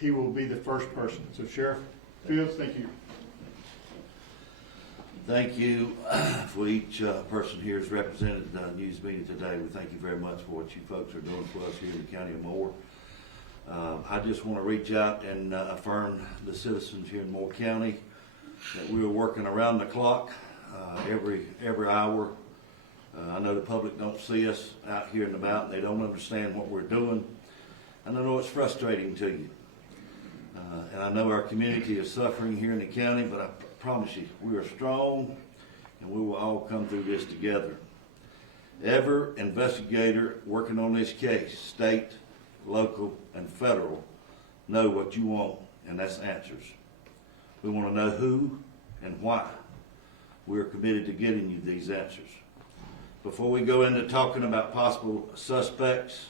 he will be the first person. So Sheriff Fields, thank you. Thank you for each person here is represented in the news meeting today. We thank you very much for what you folks are doing for us here in the County of Moore. I just want to reach out and affirm the citizens here in Moore County that we are working around the clock every hour. I know the public don't see us out here and about, and they don't understand what we're doing. And I know it's frustrating to you. And I know our community is suffering here in the county, but I promise you, we are strong and we will all come through this together. Every investigator working on this case, state, local, and federal, know what you want, and that's answers. We want to know who and why. We are committed to getting you these answers. Before we go into talking about possible suspects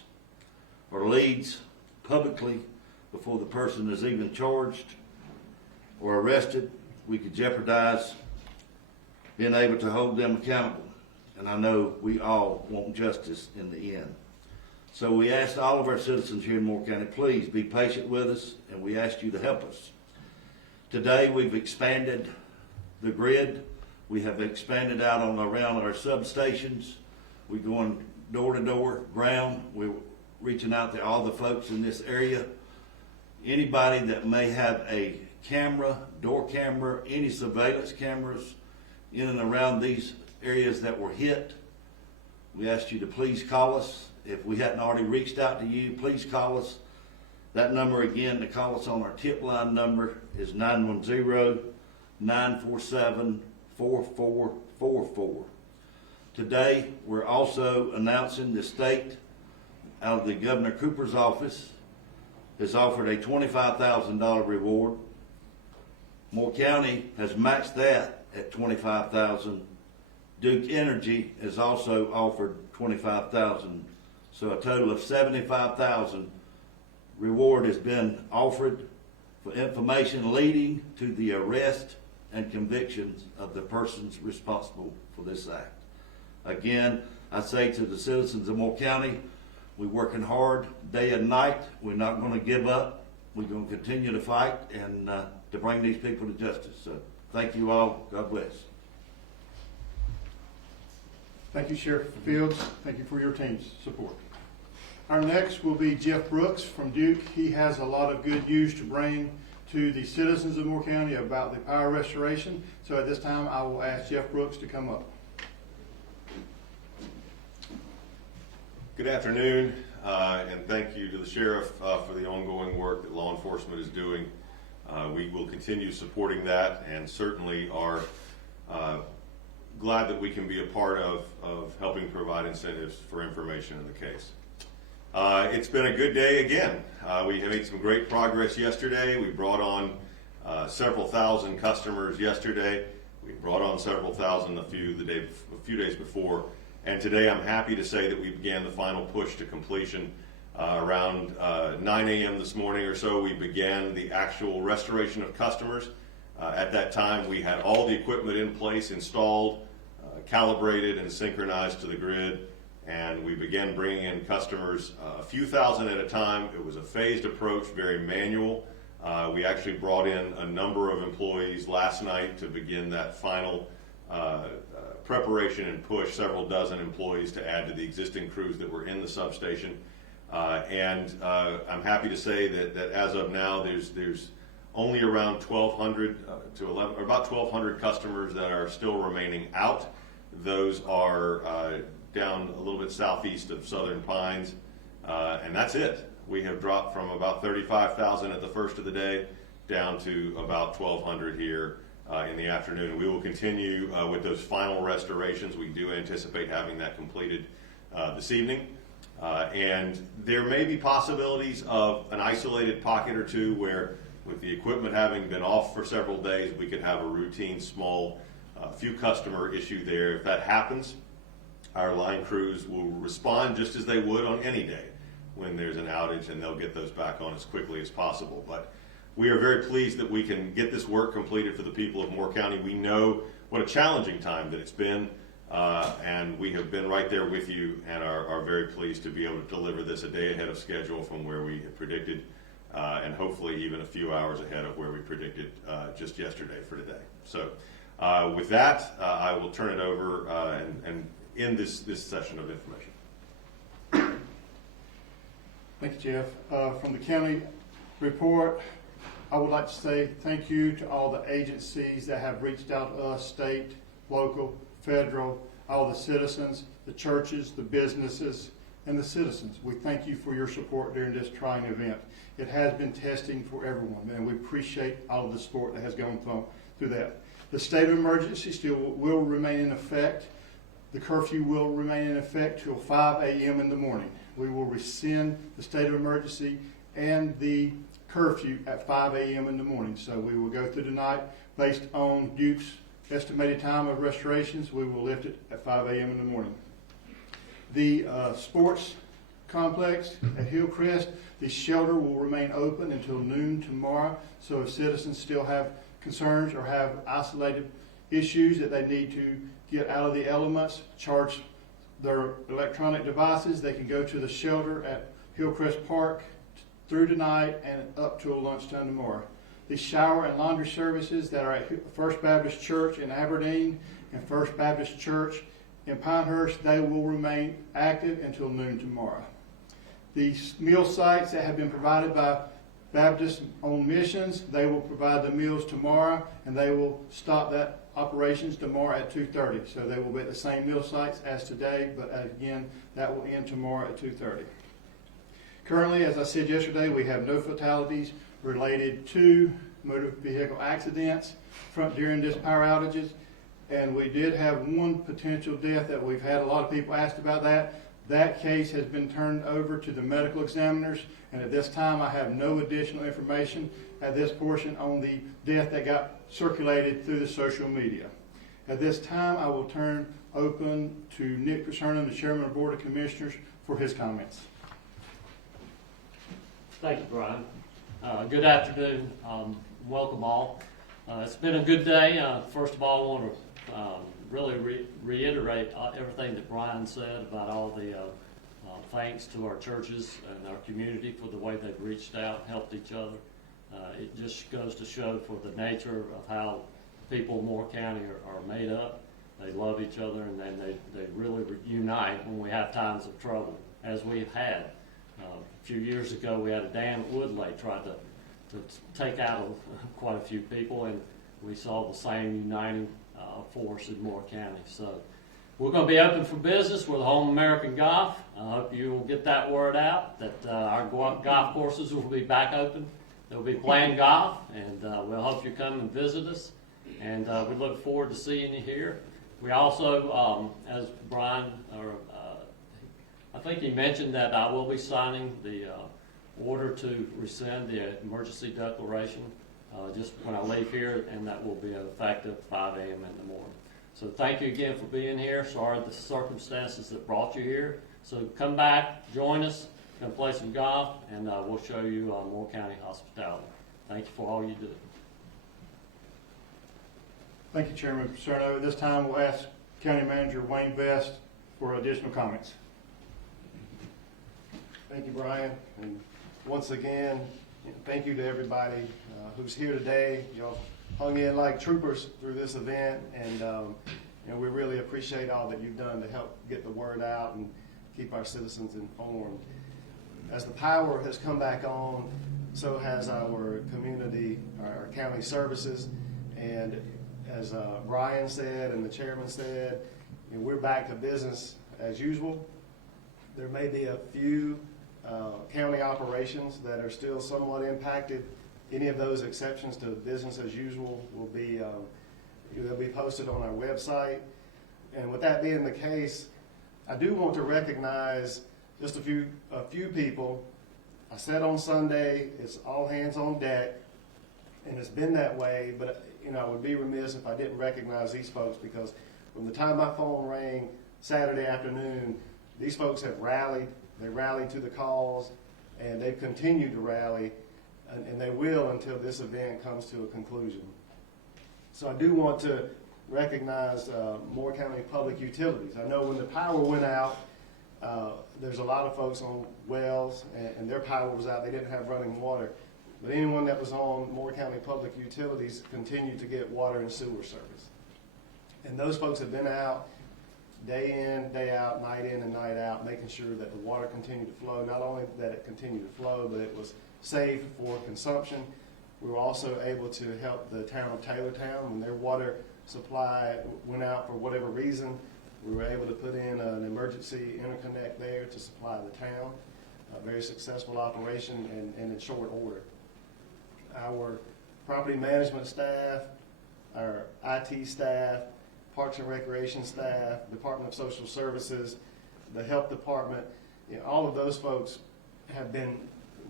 or leads publicly, before the person is even charged or arrested, we could jeopardize being able to hold them accountable. And I know we all want justice in the end. So we asked all of our citizens here in Moore County, please be patient with us, and we ask you to help us. Today we've expanded the grid. We have expanded out around our substations. We're going door to door, ground. We're reaching out to all the folks in this area. Anybody that may have a camera, door camera, any surveillance cameras in and around these areas that were hit, we ask you to please call us. If we hadn't already reached out to you, please call us. That number again to call us on our tip line number is 910-947-4444. Today, we're also announcing the state, out of the Governor Cooper's office, has offered a $25,000 reward. Moore County has matched that at $25,000. Duke Energy has also offered $25,000. So a total of $75,000 reward has been offered for information leading to the arrest and convictions of the persons responsible for this act. Again, I say to the citizens of Moore County, we're working hard day and night. We're not going to give up. We're going to continue to fight and to bring these people to justice. So thank you all. God bless. Thank you, Sheriff Fields. Thank you for your team's support. Our next will be Jeff Brooks from Duke. He has a lot of good news to bring to the citizens of Moore County about the power restoration. So at this time, I will ask Jeff Brooks to come up. Good afternoon, and thank you to the Sheriff for the ongoing work that law enforcement is doing. We will continue supporting that, and certainly are glad that we can be a part of helping provide incentives for information in the case. It's been a good day again. We made some great progress yesterday. We brought on several thousand customers yesterday. We brought on several thousand a few days before. And today I'm happy to say that we began the final push to completion. Around 9 a.m. this morning or so, we began the actual restoration of customers. At that time, we had all the equipment in place, installed, calibrated, and synchronized to the grid. And we began bringing in customers a few thousand at a time. It was a phased approach, very manual. We actually brought in a number of employees last night to begin that final preparation and push, several dozen employees to add to the existing crews that were in the substation. And I'm happy to say that as of now, there's only around 1,200 to 11, or about 1,200 customers that are still remaining out. Those are down a little bit southeast of Southern Pines, and that's it. We have dropped from about 35,000 at the first of the day down to about 1,200 here in the afternoon. We will continue with those final restorations. We do anticipate having that completed this evening. And there may be possibilities of an isolated pocket or two where, with the equipment having been off for several days, we could have a routine small few customer issue there. If that happens, our line crews will respond just as they would on any day when there's an outage, and they'll get those back on as quickly as possible. But we are very pleased that we can get this work completed for the people of Moore County. We know what a challenging time that it's been, and we have been right there with you and are very pleased to be able to deliver this a day ahead of schedule from where we had predicted. and hopefully even a few hours ahead of where we predicted just yesterday for today. So with that, I will turn it over and end this session of information. Thank you, Jeff. From the county report, I would like to say thank you to all the agencies that have reached out to us, state, local, federal, all the citizens, the churches, the businesses, and the citizens. We thank you for your support during this trying event. It has been testing for everyone, and we appreciate all of the support that has gone through that. The state of emergency still will remain in effect. The curfew will remain in effect till 5 a.m. in the morning. We will rescind the state of emergency and the curfew at 5 a.m. in the morning. So we will go through the night based on Duke's estimated time of restorations. We will lift it at 5 a.m. in the morning. The sports complex at Hillcrest, the shelter will remain open until noon tomorrow. So if citizens still have concerns or have isolated issues that they need to get out of the elements, charge their electronic devices, they can go to the shelter at Hillcrest Park through tonight and up till lunchtime tomorrow. The shower and laundry services that are at First Baptist Church in Aberdeen and First Baptist Church in Pinehurst, they will remain active until noon tomorrow. The meal sites that have been provided by Baptist on missions, they will provide the meals tomorrow, and they will stop that operations tomorrow at 2:30. So they will be at the same meal sites as today, but again, that will end tomorrow at 2:30. Currently, as I said yesterday, we have no fatalities related to motor vehicle accidents during this power outages, and we did have one potential death that we've had a lot of people asked about that. That case has been turned over to the medical examiners, and at this time I have no additional information at this portion on the death that got circulated through the social media. At this time, I will turn open to Nick Pacerno, the Chairman of the Board of Commissioners, for his comments. Thank you, Brian. Good afternoon. Welcome all. It's been a good day. First of all, I want to really reiterate everything that Brian said about all the thanks to our churches and our community for the way they've reached out and helped each other. It just goes to show for the nature of how people in Moore County are made up. They love each other, and then they really unite when we have times of trouble, as we've had. A few years ago, we had a dam at Woodley tried to take out quite a few people, and we saw the same uniting force in Moore County. So we're going to be open for business. We're the home of American golf. I hope you will get that word out that our golf courses will be back open. They'll be playing golf, and we'll hope you come and visit us. And we look forward to seeing you here. We also, as Brian, I think he mentioned that I will be signing the order to rescind the emergency declaration just when I leave here, and that will be effective 5 a.m. in the morning. So thank you again for being here. Sorry the circumstances that brought you here. So come back, join us, come play some golf, and we'll show you Moore County hospitality. Thank you for all you do. Thank you, Chairman Pacerno. At this time, we'll ask County Manager Wayne Best for additional comments. Thank you, Brian. And once again, thank you to everybody who's here today. Y'all hung in like troopers through this event, and we really appreciate all that you've done to help get the word out and keep our citizens informed. As the power has come back on, so has our community, our county services, and as Brian said and the chairman said, we're back to business as usual. There may be a few county operations that are still somewhat impacted. Any of those exceptions to business as usual will be they'll be posted on our website. And with that being the case, I do want to recognize just a few people. I said on Sunday it's all hands on deck, and it's been that way. But I would be remiss if I didn't recognize these folks, because from the time my phone rang Saturday afternoon, these folks have rallied. They rallied to the cause, and they've continued to rally, and they will until this event comes to a conclusion. So I do want to recognize Moore County Public Utilities. I know when the power went out, there's a lot of folks on wells, and their power was out. They didn't have running water. but anyone that was on Moore County Public Utilities continued to get water and sewer service. And those folks have been out day in, day out, night in and night out, making sure that the water continued to flow. Not only that it continued to flow, but it was safe for consumption. We were also able to help the town of Taylortown when their water supply went out for whatever reason. We were able to put in an emergency interconnect there to supply the town. A very successful operation and in short order. Our property management staff, our IT staff, Parks and Recreation staff, Department of Social Services, the Health Department, all of those folks have been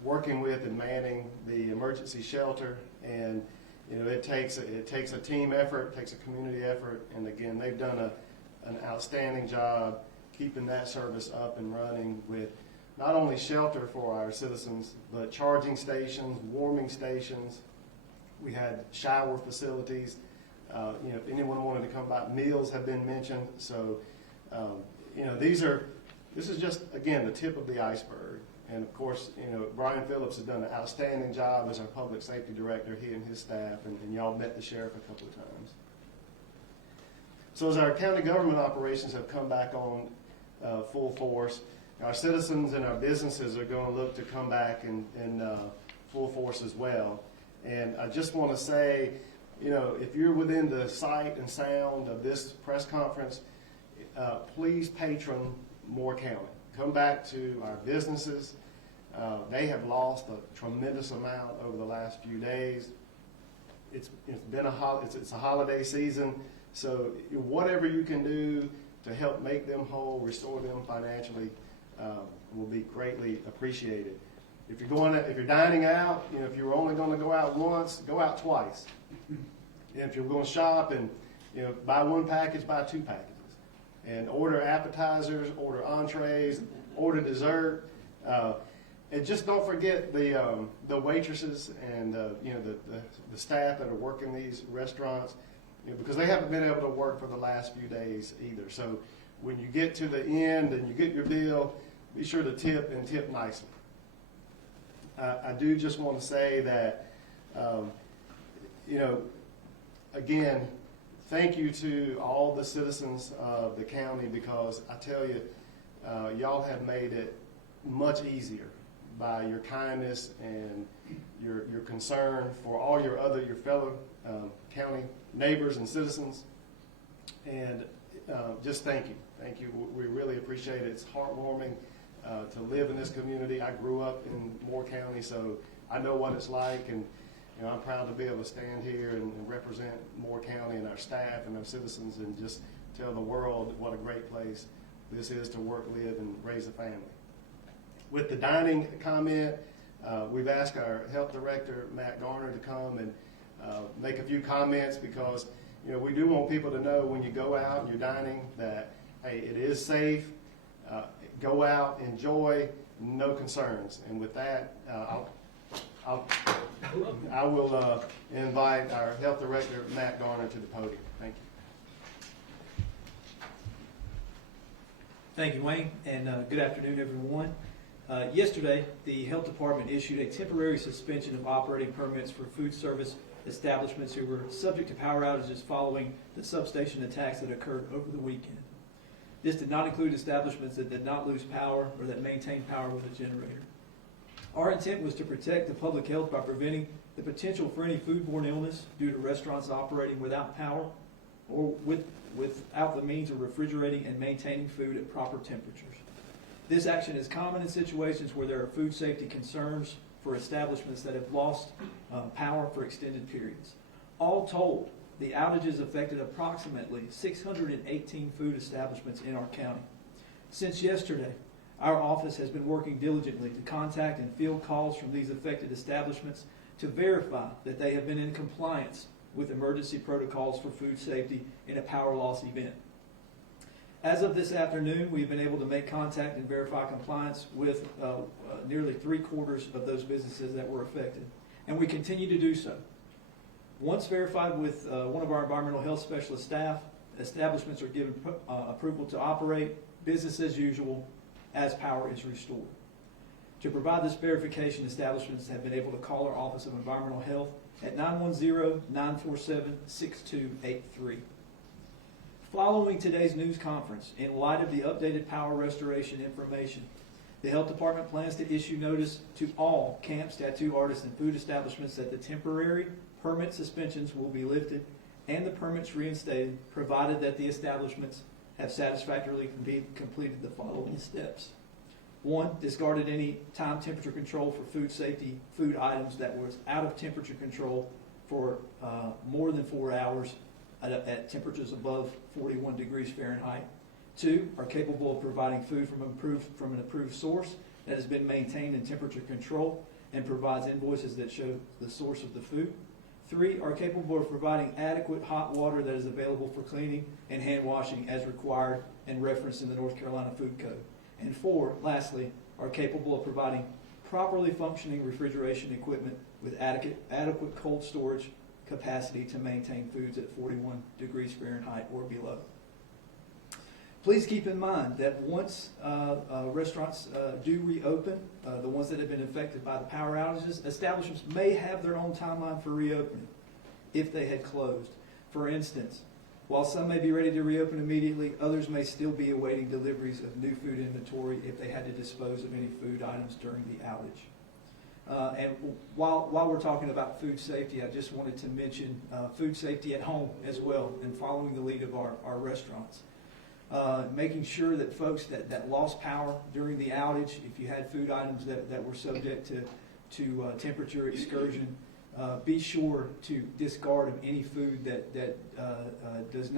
working with and manning the emergency shelter, and it takes a team effort, it takes a community effort, and again, they've done an outstanding job keeping that service up and running with not only shelter for our citizens, but charging stations, warming stations. We had shower facilities. If anyone wanted to come by, meals have been mentioned. So, this is just, again, the tip of the iceberg. And of course, Brian Phillips has done an outstanding job as our public safety director, he and his staff, and y'all met the sheriff a couple of times. So as our county government operations have come back on full force, our citizens and our businesses are going to look to come back in full force as well. And I just want to say, if you're within the sight and sound of this press conference, please patron Moore County. Come back to our businesses. They have lost a tremendous amount over the last few days. It's been it's a holiday season, so whatever you can do to help make them whole, restore them financially, will be greatly appreciated. If you're dining out, if you're only going to go out once, go out twice. If you're going to shop and buy one package, buy two packages, and order appetizers, order entrees, order dessert, and just don't forget the waitresses and the staff that are working these restaurants, because they haven't been able to work for the last few days either. So when you get to the end and you get your bill, be sure to tip and tip nicely. I do just want to say that, again, thank you to all the citizens of the county, because I tell you, y'all have made it much easier by your kindness and your concern for all your fellow county neighbors and citizens. And just thank you. Thank you. We really appreciate it. It's heartwarming to live in this community. I grew up in Moore County, so I know what it's like, and I'm proud to be able to stand here and represent Moore County and our staff and our citizens, and just tell the world what a great place this is to work, live, and raise a family. With the dining comment, we've asked our health director, Matt Garner, to come and make a few comments, because we do want people to know when you go out and you're dining that, hey, it is safe. Go out, enjoy, no concerns. And with that, I will invite our health director, Matt Garner, to the podium. Thank you. Thank you, Wayne, and good afternoon, everyone. Yesterday, the Health Department issued a temporary suspension of operating permits for food service establishments who were subject to power outages following the substation attacks that occurred over the weekend. This did not include establishments that did not lose power or that maintained power with a generator. Our intent was to protect the public health by preventing the potential for any foodborne illness due to restaurants operating without power or without the means of refrigerating and maintaining food at proper temperatures. This action is common in situations where there are food safety concerns for establishments that have lost power for extended periods. All told, the outages affected approximately 618 food establishments in our county. Since yesterday, our office has been working diligently to contact and field calls from these affected establishments to verify that they have been in compliance with emergency protocols for food safety in a power loss event. As of this afternoon, we've been able to make contact and verify compliance with nearly 3/4 of those businesses that were affected, and we continue to do so. Once verified with one of our environmental health specialist staff, establishments are given approval to operate business as usual as power is restored. To provide this verification, establishments have been able to call our Office of Environmental Health at 910-947-6283. Following today's news conference, in light of the updated power restoration information, the Health Department plans to issue notice to all camps, tattoo artists, and food establishments that the temporary permit suspensions will be lifted and the permits reinstated, provided that the establishments have satisfactorily completed the following steps. 1, discarded any time temperature control for food safety food items that was out of temperature control for more than 4 hours at temperatures above 41 degrees Fahrenheit. 2, are capable of providing food from an approved source that has been maintained in temperature control and provides invoices that show the source of the food. 3, are capable of providing adequate hot water that is available for cleaning and hand washing as required and referenced in the North Carolina Food Code. And 4, lastly, are capable of providing properly functioning refrigeration equipment with adequate cold storage capacity to maintain foods at 41 degrees Fahrenheit or below. Please keep in mind that once restaurants do reopen, the ones that have been affected by the power outages, establishments may have their own timeline for reopening if they had closed. For instance, while some may be ready to reopen immediately, others may still be awaiting deliveries of new food inventory if they had to dispose of any food items during the outage. And while we're talking about food safety, I just wanted to mention food safety at home as well, and following the lead of our restaurants. Making sure that folks that lost power during the outage, if you had food items that were subject to temperature excursion, be sure to discard of any food that does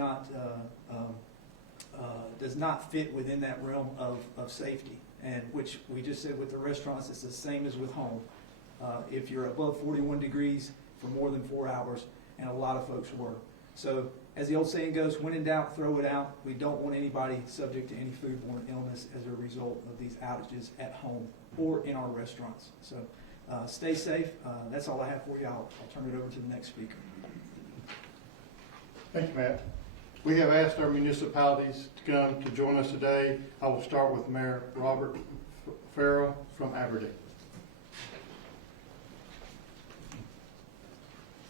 not fit within that realm of safety. And which we just said with the restaurants, it's the same as with home. If you're above 41 degrees for more than 4 hours, and a lot of folks were. So as the old saying goes, when in doubt, throw it out. We don't want anybody subject to any foodborne illness as a result of these outages at home or in our restaurants. So stay safe. That's all I have for you. I'll turn it over to the next speaker. Thank you, Matt. We have asked our municipalities to come to join us today. I will start with Mayor Robert Farrell from Aberdeen.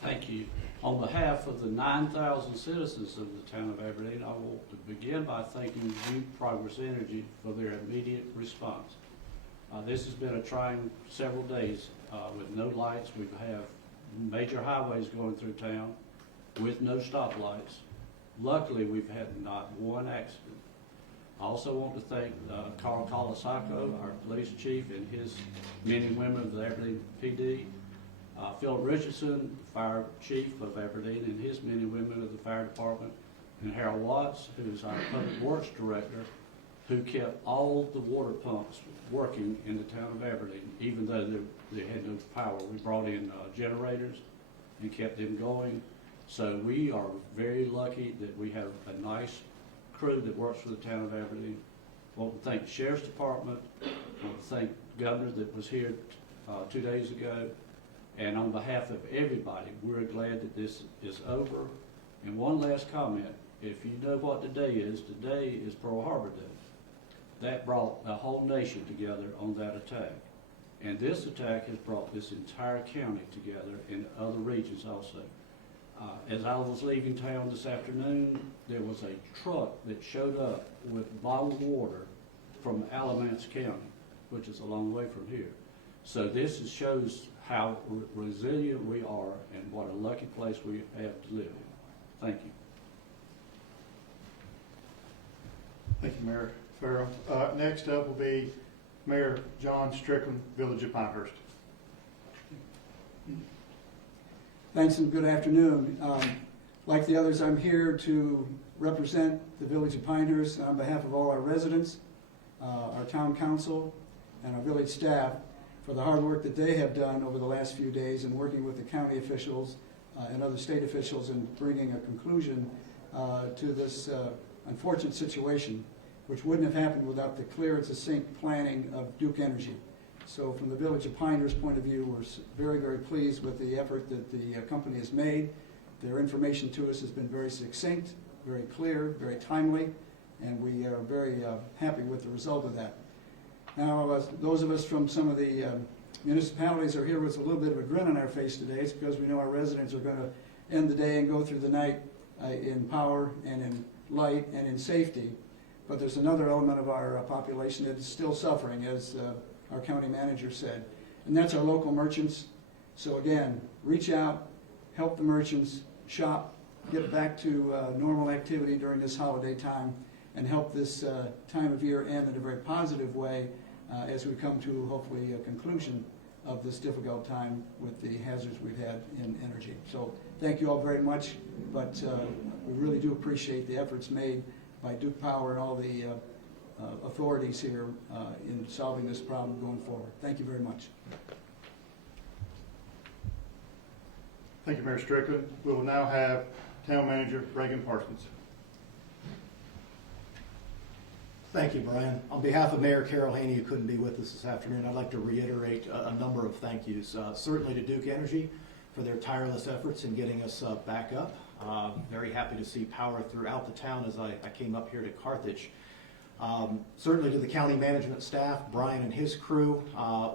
Thank you. On behalf of the 9,000 citizens of the town of Aberdeen, I want to begin by thanking Duke Progress Energy for their immediate response. This has been a trying several days with no lights. We have major highways going through town with no stoplights. Luckily, we've had not one accident. I also want to thank Carl Colasaco, our police chief, and his men and women of the Aberdeen PD. Phil Richardson, fire chief of Aberdeen, and his men and women of the fire department, and Harold Watts, who's our public works director, who kept all the water pumps working in the town of Aberdeen, even though they had no power. We brought in generators and kept them going. So we are very lucky that we have a nice crew that works for the town of Aberdeen. I want to thank the Sheriff's Department. I want to thank the governor that was here 2 days ago. And on behalf of everybody, we're glad that this is over. And one last comment, if you know what today is Pearl Harbor Day. That brought the whole nation together on that attack. And this attack has brought this entire county together and other regions also. As I was leaving town this afternoon, there was a truck that showed up with bottled water from Alamance County, which is a long way from here. So this shows how resilient we are and what a lucky place we have to live in. Thank you. Thank you, Mayor Farrell. Next up will be Mayor John Strickland, Village of Pinehurst. Thanks and good afternoon. Like the others, I'm here to represent the Village of Pinehurst on behalf of all our residents, our town council, and our village staff for the hard work that they have done over the last few days in working with the county officials and other state officials in bringing a conclusion to this unfortunate situation, which wouldn't have happened without the clear and succinct planning of Duke Energy. So from the Village of Pinehurst point of view, we're very, very pleased with the effort that the company has made. Their information to us has been very succinct, very clear, very timely, and we are very happy with the result of that. Now, those of us from some of the municipalities are here with a little bit of a grin on our face today. It's because we know our residents are going to end the day and go through the night in power and in light and in safety. But there's another element of our population that is still suffering, as our county manager said, and that's our local merchants. So again, reach out, help the merchants, shop, get back to normal activity during this holiday time, and help this time of year end in a very positive way as we come to hopefully a conclusion of this difficult time with the hazards we've had in energy. So thank you all very much, but we really do appreciate the efforts made by Duke Power and all the authorities here in solving this problem going forward. Thank you very much. Thank you, Mayor Strickland. We will now have Town Manager Reagan Parsons. Thank you, Brian. On behalf of Mayor Carol Haney, who couldn't be with us this afternoon, I'd like to reiterate a number of thank yous. Certainly to Duke Energy for their tireless efforts in getting us back up. Very happy to see power throughout the town as I came up here to Carthage. Certainly to the county management staff, Brian and his crew.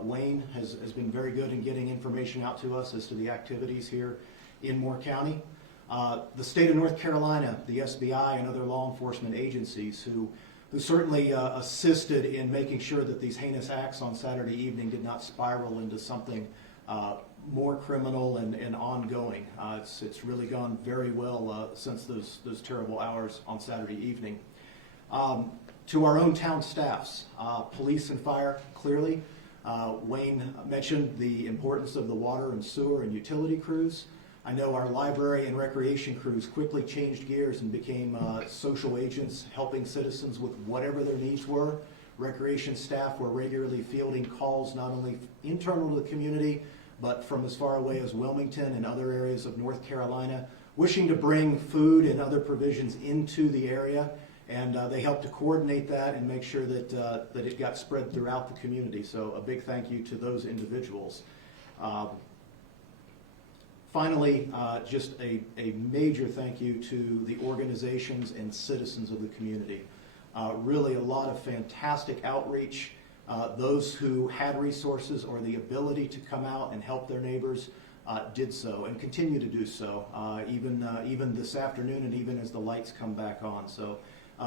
Wayne has been very good in getting information out to us as to the activities here in Moore County. The state of North Carolina, the SBI, and other law enforcement agencies who certainly assisted in making sure that these heinous acts on Saturday evening did not spiral into something more criminal and ongoing. It's really gone very well since those terrible hours on Saturday evening. To our own town staffs, police and fire, clearly. Wayne mentioned the importance of the water and sewer and utility crews. I know our library and recreation crews quickly changed gears and became social agents, helping citizens with whatever their needs were. Recreation staff were regularly fielding calls not only internal to the community, but from as far away as Wilmington and other areas of North Carolina, wishing to bring food and other provisions into the area. And they helped to coordinate that and make sure that, that it got spread throughout the community. So a big thank you to those individuals. Finally, just a major thank you to the organizations and citizens of the community. Really a lot of fantastic outreach. Those who had resources or the ability to come out and help their neighbors did so and continue to do so, even this afternoon and even as the lights come back on. So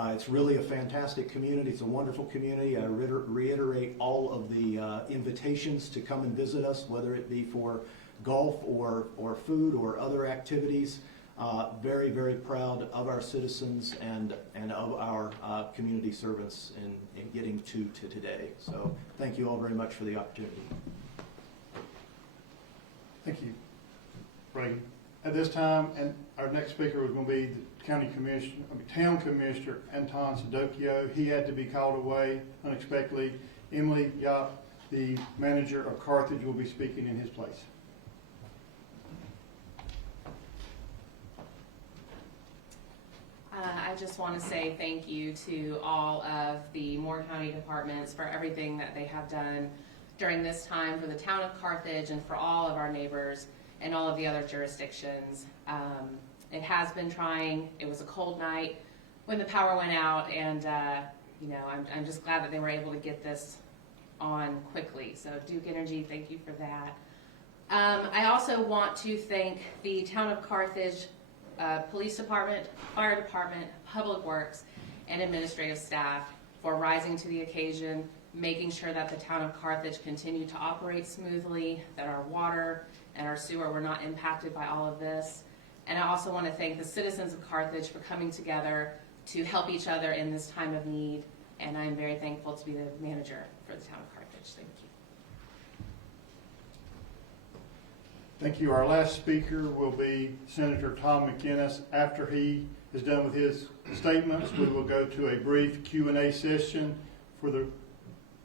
it's really a fantastic community. It's a wonderful community. I reiterate all of the invitations to come and visit us, whether it be for golf or food or other activities. Very, very proud of our citizens and of our community servants in getting to today. So thank you all very much for the opportunity. Thank you, Reagan. At this time, and our next speaker was going to be the Town Commissioner Anton Sadokio. He had to be called away unexpectedly. Emily Yap, the manager of Carthage, will be speaking in his place. I just want to say thank you to all of the Moore County departments for everything that they have done during this time for the town of Carthage and for all of our neighbors and all of the other jurisdictions. It has been trying. It was a cold night when the power went out, and you know, I'm just glad that they were able to get this on quickly. So Duke Energy, thank you for that. I also want to thank the town of Carthage Police Department, Fire Department, Public Works, and administrative staff for rising to the occasion, making sure that the town of Carthage continued to operate smoothly, that our water and our sewer were not impacted by all of this. And I also want to thank the citizens of Carthage for coming together to help each other in this time of need. And I'm very thankful to be the manager for the town of Carthage. Thank you. Thank you. Our last speaker will be Senator Tom McInnes. After he is done with his statements, we will go to a brief Q&A session for the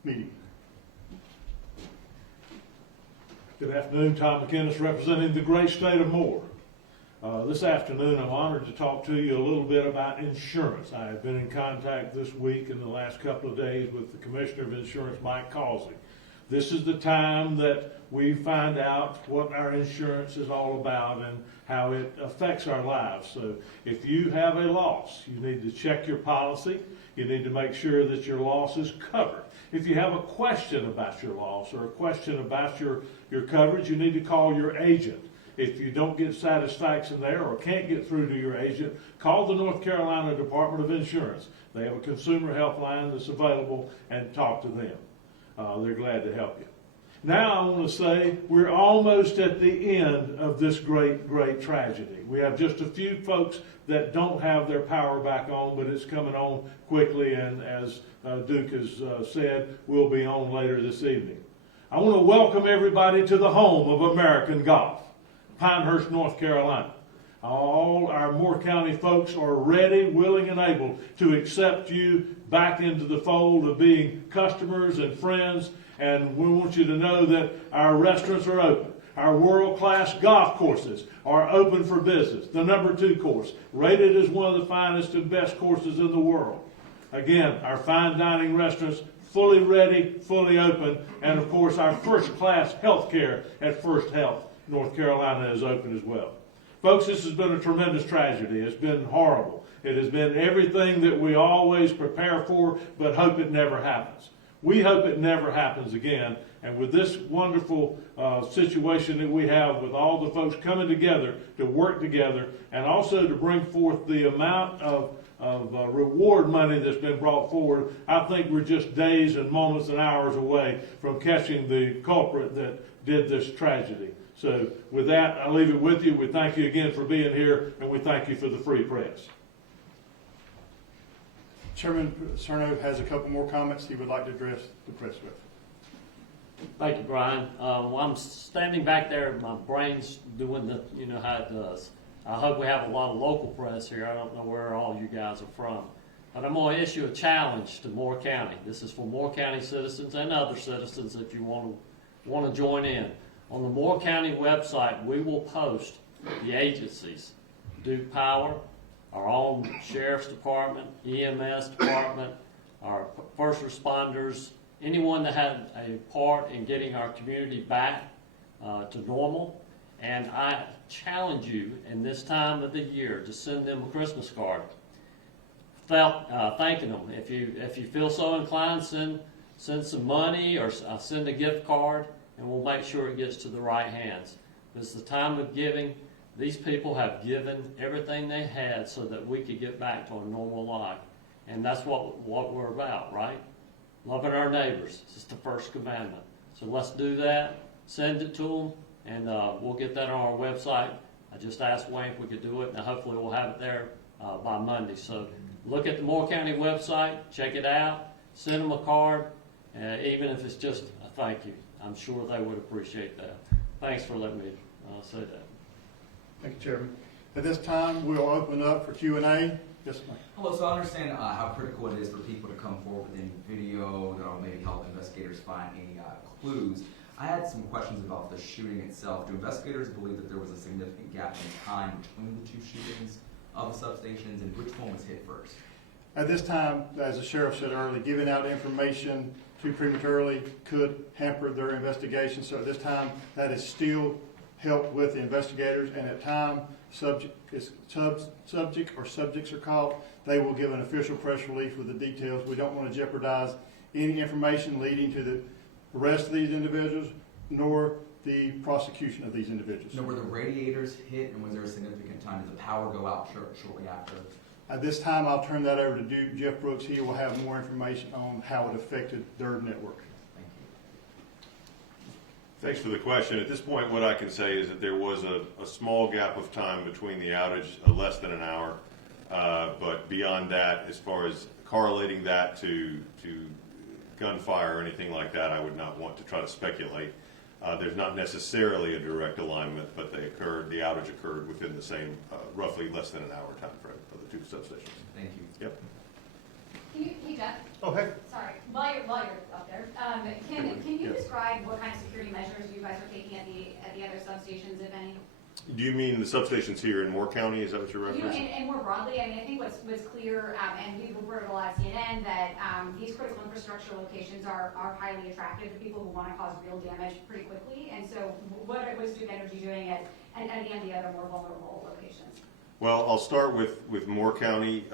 meeting. Good afternoon, Tom McInnes representing the great state of Moore. This afternoon I'm honored to talk to you a little bit about insurance. I have been in contact this week and the last couple of days with the Commissioner of Insurance, Mike Causey. This is the time that we find out what our insurance is all about and how it affects our lives. So if you have a loss, you need to check your policy. You need to make sure that your loss is covered. If you have a question about your loss or a question about your coverage, you need to call your agent. If you don't get satisfaction there or can't get through to your agent, call the North Carolina Department of Insurance. They have a consumer helpline that's available, and talk to them. They're glad to help you. Now I want to say we're almost at the end of this great, great tragedy. We have just a few folks that don't have their power back on, but it's coming on quickly, and as Duke has said, we'll be on later this evening. I want to welcome everybody to the home of American golf, Pinehurst, North Carolina. All our Moore County folks are ready, willing, and able to accept you back into the fold of being customers and friends. And we want you to know that our restaurants are open. Our world-class golf courses are open for business. The #2 course, rated as one of the finest and best courses in the world. Again, our fine dining restaurants fully ready, fully open. And of course, our first-class health care at First Health, North Carolina, is open as well. Folks, this has been a tremendous tragedy. It's been horrible. It has been everything that we always prepare for, but hope it never happens. We hope it never happens again. And with this wonderful situation that we have with all the folks coming together to work together, and also to bring forth the amount of reward money that's been brought forward, I think we're just days and moments and hours away from catching the culprit that did this tragedy. So with that, I leave it with you. We thank you again for being here, and we thank you for the free press. Chairman Cerno has a couple more comments he would like to address the press with. Thank you, Brian. While I'm standing back there, my brain's doing the, you know how it does. I hope we have a lot of local press here. I don't know where all you guys are from. But I'm going to issue a challenge to Moore County. This is for Moore County citizens and other citizens if you want to join in. On the Moore County website, we will post the agencies, Duke Power, our own Sheriff's Department, EMS Department, our first responders, anyone that had a part in getting our community back to normal. And I challenge you in this time of the year to send them a Christmas card thanking them. If you feel so inclined, send some money or send a gift card, and we'll make sure it gets to the right hands. This is the time of giving. These people have given everything they had so that we could get back to a normal life. And that's what we're about, right? Loving our neighbors. This is the first commandment. So let's do that. Send it to them, and we'll get that on our website. I just asked Wayne if we could do it, and hopefully we'll have it there by Monday. So look at the Moore County website, check it out, send them a card, even if it's just a thank you. I'm sure they would appreciate that. Thanks for letting me say that. Thank you, Chairman. At this time, we'll open up for Q&A. Yes, ma'am. Hello, so I understand how critical it is for people to come forward with any video that will maybe help investigators find any clues. I had some questions about the shooting itself. Do investigators believe that there was a significant gap in time between the two shootings of the substations, and which one was hit first? At this time, as the sheriff said earlier, giving out information too prematurely could hamper their investigation. So at this time, that is still help with the investigators, and at time subjects are called, they will give an official press release with the details. We don't want to jeopardize any information leading to the arrest of these individuals, nor the prosecution of these individuals. Now, were the radiators hit, and was there a significant time? Did the power go out shortly after? At this time, I'll turn that over to Duke Jeff Brooks. He will have more information on how it affected their network. Thank you. Thanks for the question. At this point, what I can say is that there was a small gap of time between the outage, less than an hour. But beyond that, as far as correlating that to gunfire or anything like that, I would not want to try to speculate. There's not necessarily a direct alignment, but the outage occurred within the same, roughly less than an hour time frame for the two substations. Thank you. Yep. Hey, Jeff. Oh, hey. Sorry. While you're up there, can you describe what kind of security measures you guys are taking at the other substations, if any? Do you mean the substations here in Moore County? Is that what you're referencing? And more broadly, I mean, I think what's clear, and we've reported a lot at CNN, that these critical infrastructure locations are highly attractive to people who want to cause real damage pretty quickly. And so what is Duke Energy doing at any of the other more vulnerable locations? Well, I'll start with Moore County.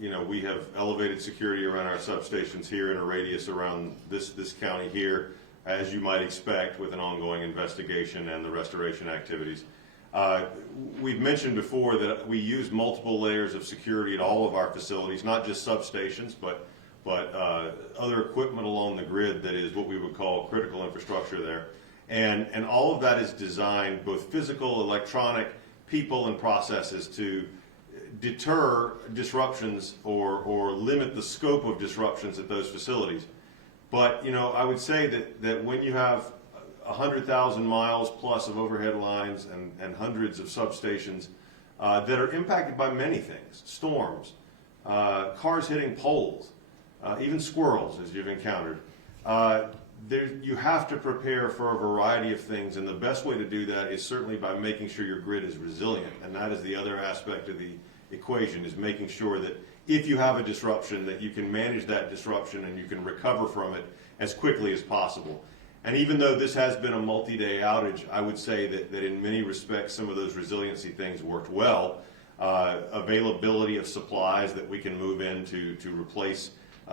you know, we have elevated security around our substations here in a radius around this county here, as you might expect with an ongoing investigation and the restoration activities. We've mentioned before that we use multiple layers of security at all of our facilities, not just substations, but other equipment along the grid that is what we would call critical infrastructure there. And all of that is designed, both physical, electronic, people, and processes, to deter disruptions or limit the scope of disruptions at those facilities. But, you know, I would say that when you have 100,000 miles plus of overhead lines and hundreds of substations that are impacted by many things, storms, cars hitting poles, even squirrels, as you've encountered, you have to prepare for a variety of things, and the best way to do that is certainly by making sure your grid is resilient, and that is the other aspect of the equation, is making sure that if you have a disruption, that you can manage that disruption and you can recover from it as quickly as possible. And even though this has been a multi-day outage, I would say that in many respects some of those resiliency things worked well. Availability of supplies that we can move in to replace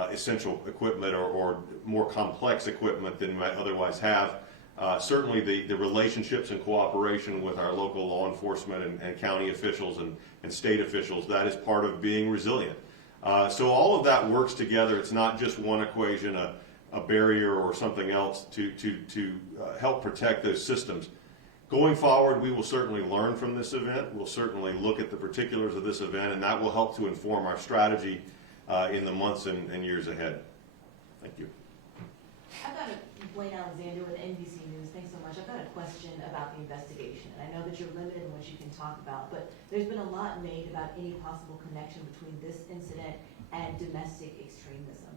essential equipment or more complex equipment than we might otherwise have. Certainly the relationships and cooperation with our local law enforcement and county officials and state officials, that is part of being resilient. So all of that works together. It's not just one equation, a barrier or something else to help protect those systems. Going forward, we will certainly learn from this event. We'll certainly look at the particulars of this event, and that will help to inform our strategy in the months and years ahead. Thank you. I've got Blaine Alexander with NBC News. Thanks so much. I've got a question about the investigation. And I know that you're limited in what you can talk about, but there's been a lot made about any possible connection between this incident and domestic extremism.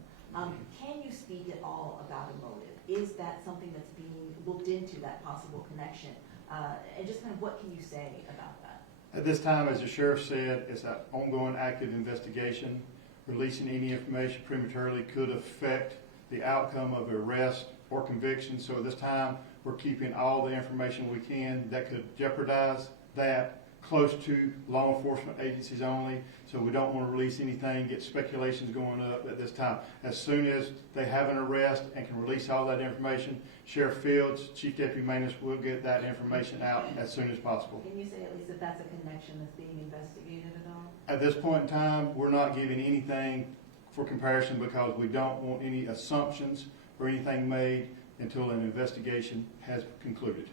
Can you speak at all about a motive? Is that something that's being looked into, that possible connection? And just kind of what can you say about that? At this time, as the sheriff said, it's an ongoing active investigation. Releasing any information prematurely could affect the outcome of arrest or conviction. So at this time, we're keeping all the information we can that could jeopardize that close to law enforcement agencies only. So we don't want to release anything, get speculations going up at this time. As soon as they have an arrest and can release all that information, Sheriff Fields, Chief Deputy Manus will get that information out as soon as possible. Can you say at least if that's a connection that's being investigated at all? At this point in time, we're not giving anything for comparison because we don't want any assumptions or anything made until an investigation has concluded.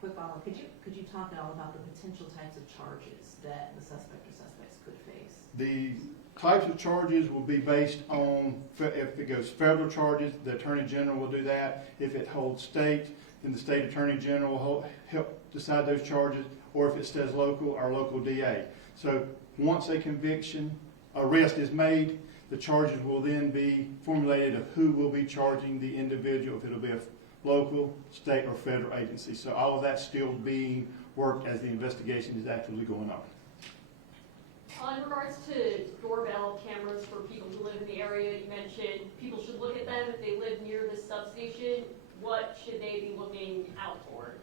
Quick follow-up. Could you talk at all about the potential types of charges that the suspect or suspects could face? The types of charges will be based on, if it goes federal charges, the Attorney General will do that. If it holds state, then the State Attorney General will help decide those charges, or if it stays local, our local DA. So once a arrest is made, the charges will then be formulated of who will be charging the individual, if it'll be a local, state, or federal agency. So all of that's still being worked as the investigation is actively going on. In regards to doorbell cameras for people who live in the area, you mentioned people should look at them if they live near the substation. What should they be looking out for?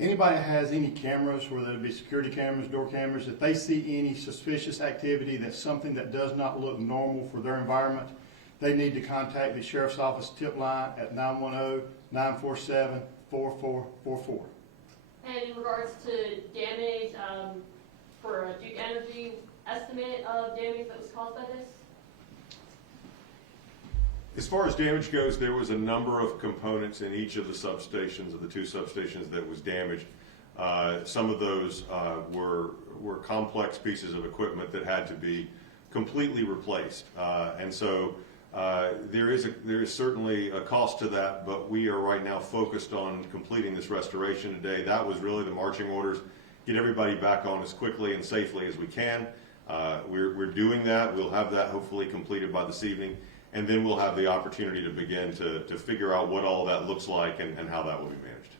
Anybody that has any cameras, whether it be security cameras, door cameras, if they see any suspicious activity that's something that does not look normal for their environment, they need to contact the Sheriff's Office tip line at 910-947-4444. And in regards to damage, for a Duke Energy estimate of damage that was caused by this? As far as damage goes, there was a number of components in each of the substations, of the two substations, that was damaged. Some of those were complex pieces of equipment that had to be completely replaced. And so there is certainly a cost to that, but we are right now focused on completing this restoration today. That was really the marching orders, get everybody back on as quickly and safely as we can. We're doing that. We'll have that hopefully completed by this evening. And then we'll have the opportunity to begin to figure out what all that looks like and how that will be managed.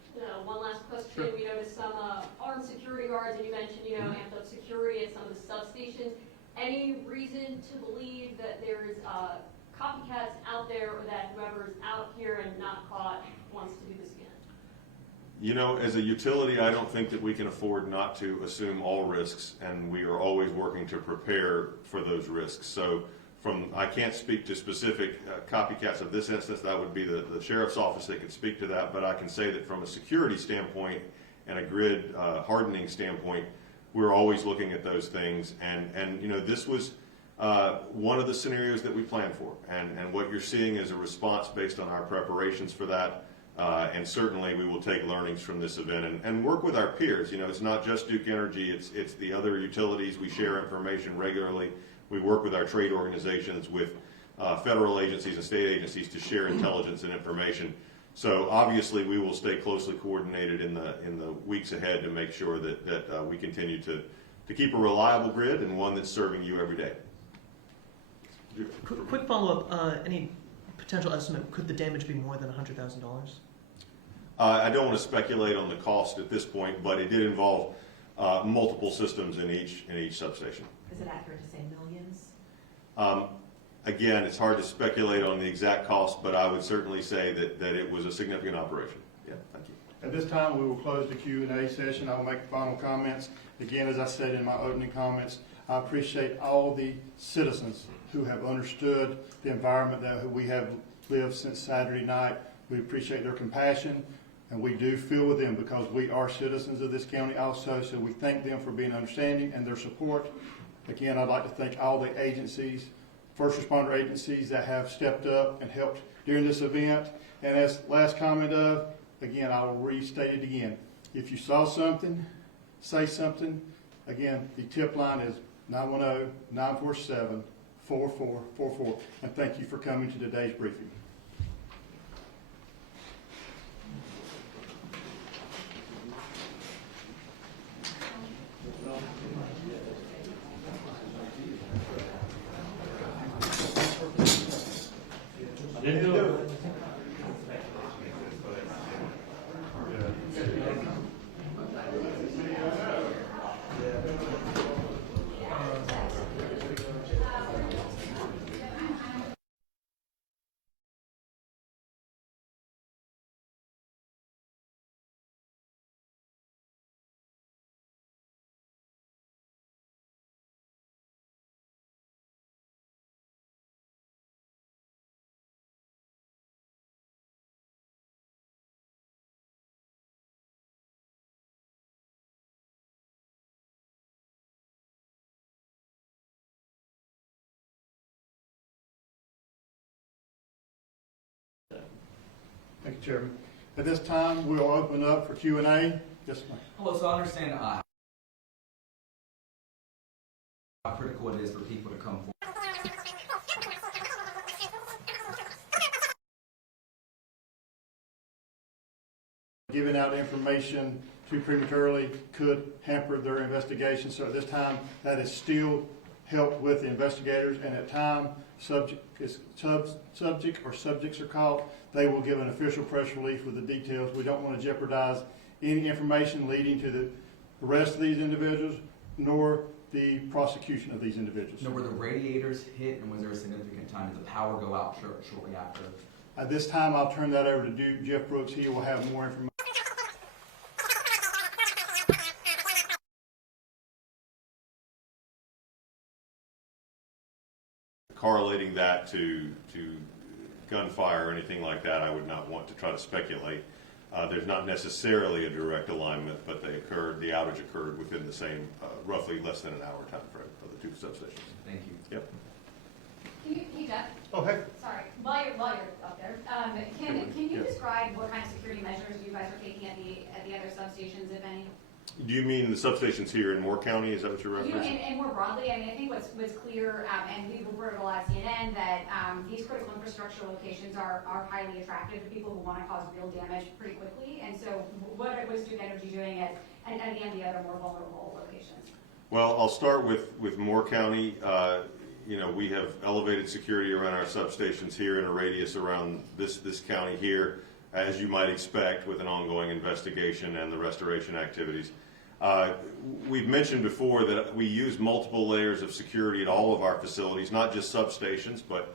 One last question. Sure. We noticed some armed security guards, and you mentioned, amped up security at some of the substations. Any reason to believe that there's copycats out there, or that whoever's out here and not caught wants to do this again? You know, as a utility, I don't think that we can afford not to assume all risks, and we are always working to prepare for those risks. So I can't speak to specific copycats of this instance. That would be the sheriff's office that could speak to that, but I can say that from a security standpoint and a grid hardening standpoint, we're always looking at those things. And you know, this was one of the scenarios that we planned for, and what you're seeing is a response based on our preparations for that. And certainly we will take learnings from this event and work with our peers. You know, it's not just Duke Energy, it's the other utilities. We share information regularly. We work with our trade organizations, with federal agencies and state agencies to share intelligence and information. So obviously we will stay closely coordinated in the weeks ahead to make sure that we continue to keep a reliable grid and one that's serving you every day. Quick follow-up, any potential estimate, could the damage be more than $100,000? I don't want to speculate on the cost at this point, but it did involve multiple systems in each substation. Is it accurate to say millions? Again, it's hard to speculate on the exact cost, but I would certainly say that it was a significant operation. Yeah, thank you. At this time, we will close the Q&A session. I will make final comments. Again, as I said in my opening comments, I appreciate all the citizens who have understood the environment that we have lived since Saturday night. We appreciate their compassion, and we do feel with them because we are citizens of this county also, so we thank them for being understanding and their support. Again, I'd like to thank all the agencies, first responder agencies that have stepped up and helped during this event. And as last comment of, again, I will restate it again. If you saw something, say something. Again, the tip line is 910-947-4444. And thank you for coming to today's briefing. I didn't do it. Thank you, Chairman. At this time, we'll open up for Q&A. Yes, ma'am. Hello, so I understand how critical it is for people to come forward. Giving out information too prematurely could hamper their investigation. So at this time, that is still helped with the investigators, and at time subjects are called, they will give an official press release with the details. We don't want to jeopardize any information leading to the arrest of these individuals, nor the prosecution of these individuals. Now, were the radiators hit, and was there a significant time? Did the power go out shortly after? At this time, I'll turn that over to Jeff Brooks. He will have more information. Correlating that to gunfire or anything like that, I would not want to try to speculate. There's not necessarily a direct alignment, but the outage occurred within the same, roughly less than an hour time frame for the two substations. Thank you. Yep. Hey, Jeff. Oh, hey. Sorry, while you're up there, can you describe what kind of security measures you guys are taking at the other substations, if any? Do you mean the substations here in Moore County? Is that what you're referencing? And more broadly, I mean, I think what's clear, and we've reported a lot at CNN, that these critical infrastructure locations are highly attractive to people who want to cause real damage pretty quickly. And so what is Duke Energy doing at again, the other more vulnerable locations? Well, I'll start with Moore County. You know, we have elevated security around our substations here in a radius around this county here, as you might expect with an ongoing investigation and the restoration activities. We've mentioned before that we use multiple layers of security at all of our facilities, not just substations, but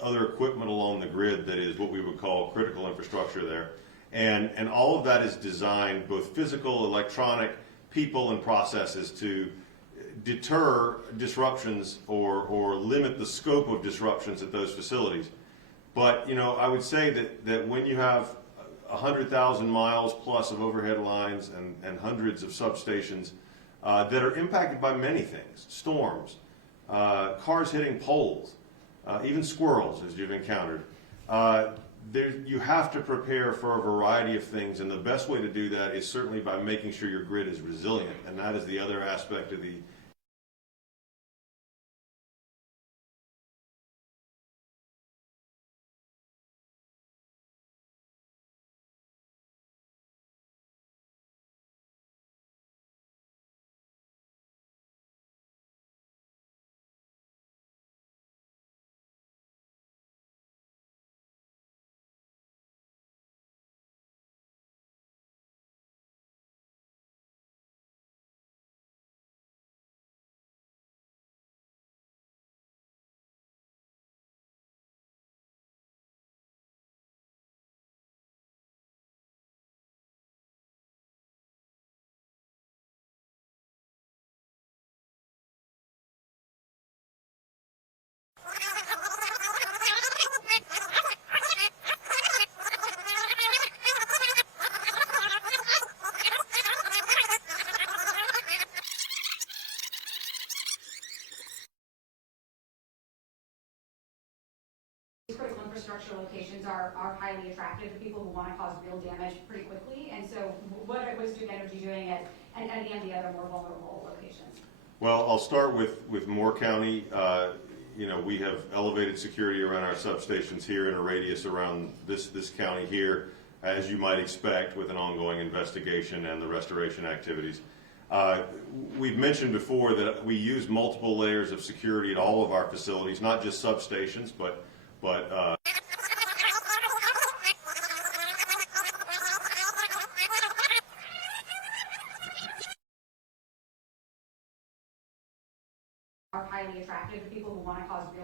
other equipment along the grid that is what we would call critical infrastructure there. And all of that is designed, both physical, electronic, people, and processes, to deter disruptions or limit the scope of disruptions at those facilities. But, I would say that when you have 100,000 miles plus of overhead lines and hundreds of substations that are impacted by many things, storms, cars hitting poles, even squirrels, as you've encountered, you have to prepare for a variety of things, and the best way to do that is certainly by making sure your grid is resilient, and that is the other aspect of the critical infrastructure locations are highly attractive to people who want to cause real damage pretty quickly. And so what was Duke Energy doing at any of the other more vulnerable locations? Well, I'll start with Moore County. We have elevated security around our substations here in a radius around this county here, as you might expect, with an ongoing investigation and the restoration activities. We've mentioned before that we use multiple layers of security at all of our facilities, not just substations, but are highly attractive to people who want to cause real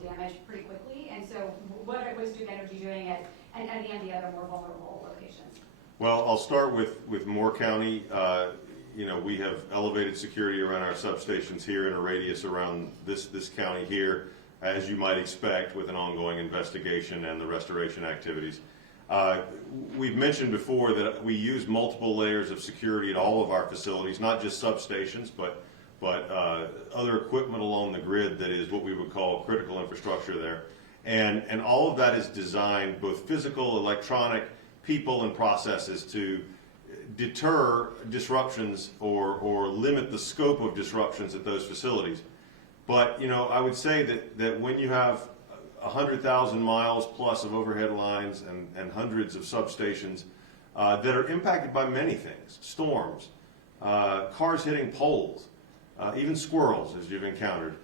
damage pretty quickly. And so what was Duke Energy doing at any of the other more vulnerable locations? Well, I'll start with Moore County. We have elevated security around our substations here in a radius around this county here, as you might expect, with an ongoing investigation and the restoration activities. We've mentioned before that we use multiple layers of security at all of our facilities, not just substations, but other equipment along the grid that is what we would call critical infrastructure there. And all of that is designed, both physical, electronic, people, and processes, to deter disruptions or limit the scope of disruptions at those facilities. But, I would say that when you have 100,000 miles plus of overhead lines and hundreds of substations that are impacted by many things, storms, cars hitting poles, even squirrels, as you've encountered,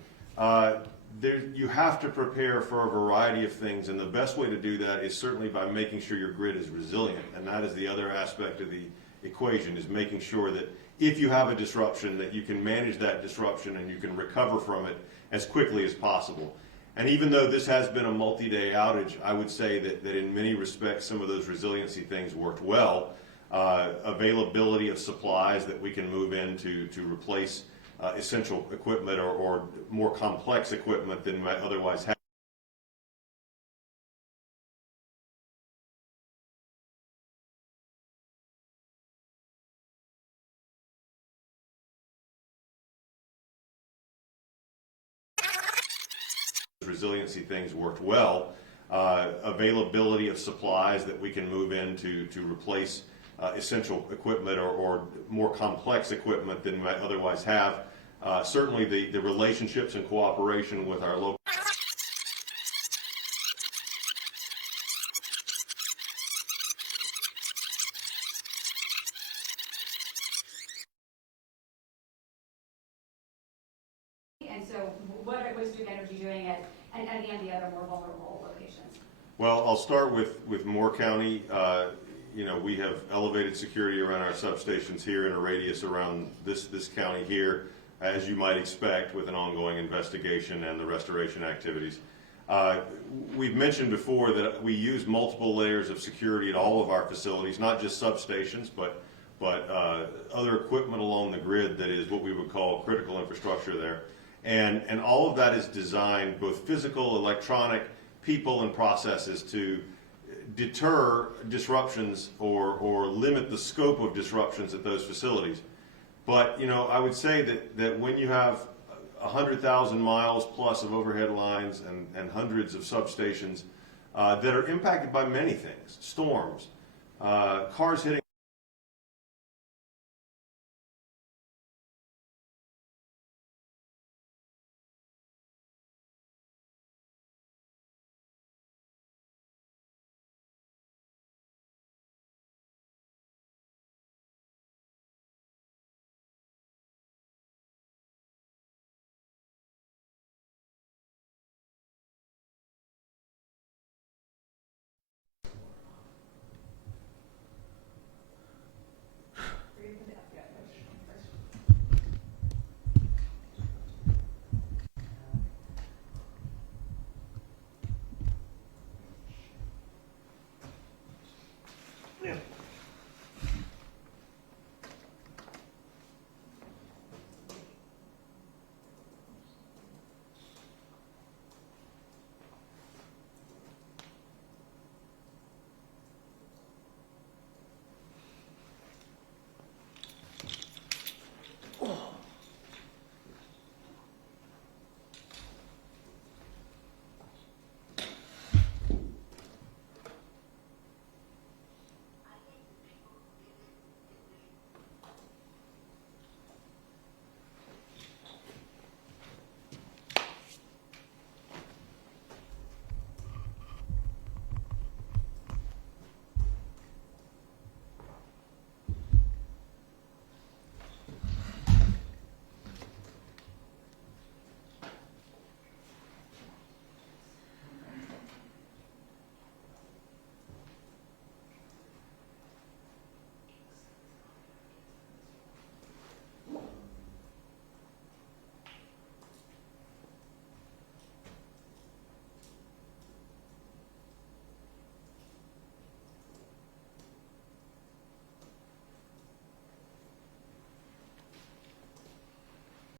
you have to prepare for a variety of things, and the best way to do that is certainly by making sure your grid is resilient, and that is the other aspect of the equation, is making sure that if you have a disruption, that you can manage that disruption and you can recover from it as quickly as possible. And even though this has been a multi-day outage, I would say that in many respects some of those resiliency things worked well. Availability of supplies that we can move in to replace essential equipment or more complex equipment than might otherwise have. resiliency things worked well. Availability of supplies that we can move in to replace essential equipment or more complex equipment than we might otherwise have. Certainly the relationships and cooperation with our local And so what was Duke Energy doing at any of the other more vulnerable locations? Well, I'll start with Moore County. You know, we have elevated security around our substations here in a radius around this county here, as you might expect, with an ongoing investigation and the restoration activities. We've mentioned before that we use multiple layers of security at all of our facilities, not just substations, but other equipment along the grid that is what we would call critical infrastructure there. And all of that is designed, both physical, electronic, people, and processes, to deter disruptions or limit the scope of disruptions at those facilities. But, you know, I would say that when you have 100,000 miles plus of overhead lines and hundreds of substations that are impacted by many things, storms, cars hitting